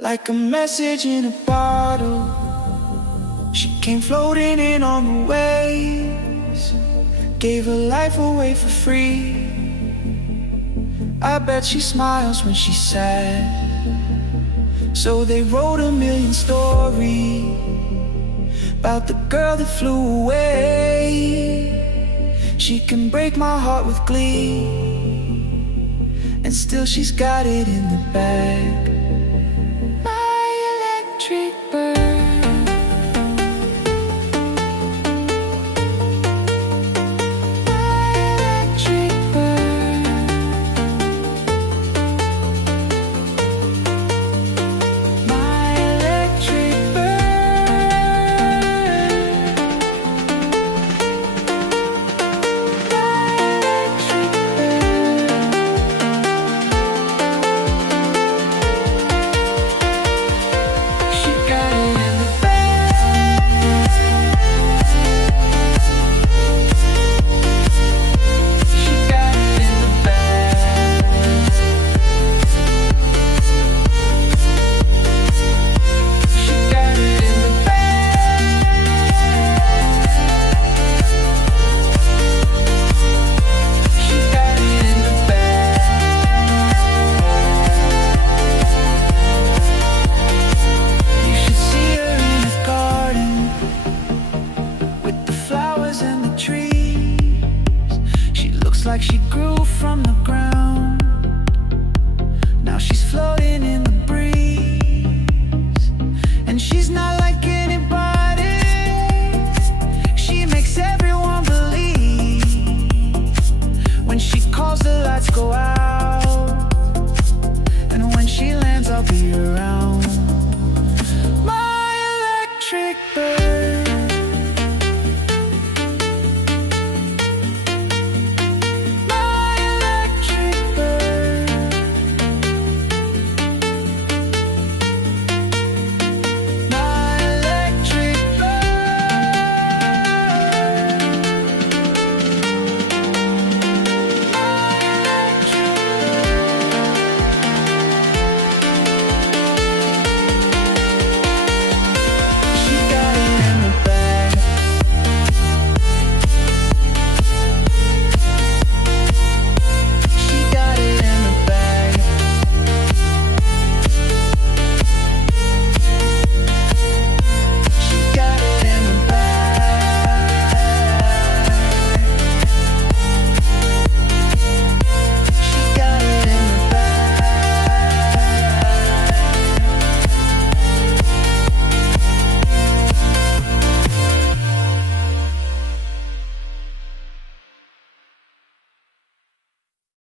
like a message in a bottle. She came floating in on the waves, gave her life away for free. I bet she smiles when she's sad, so they wrote a million stories about the girl that flew away. She can break my heart with glee, and still she's got it in the bag.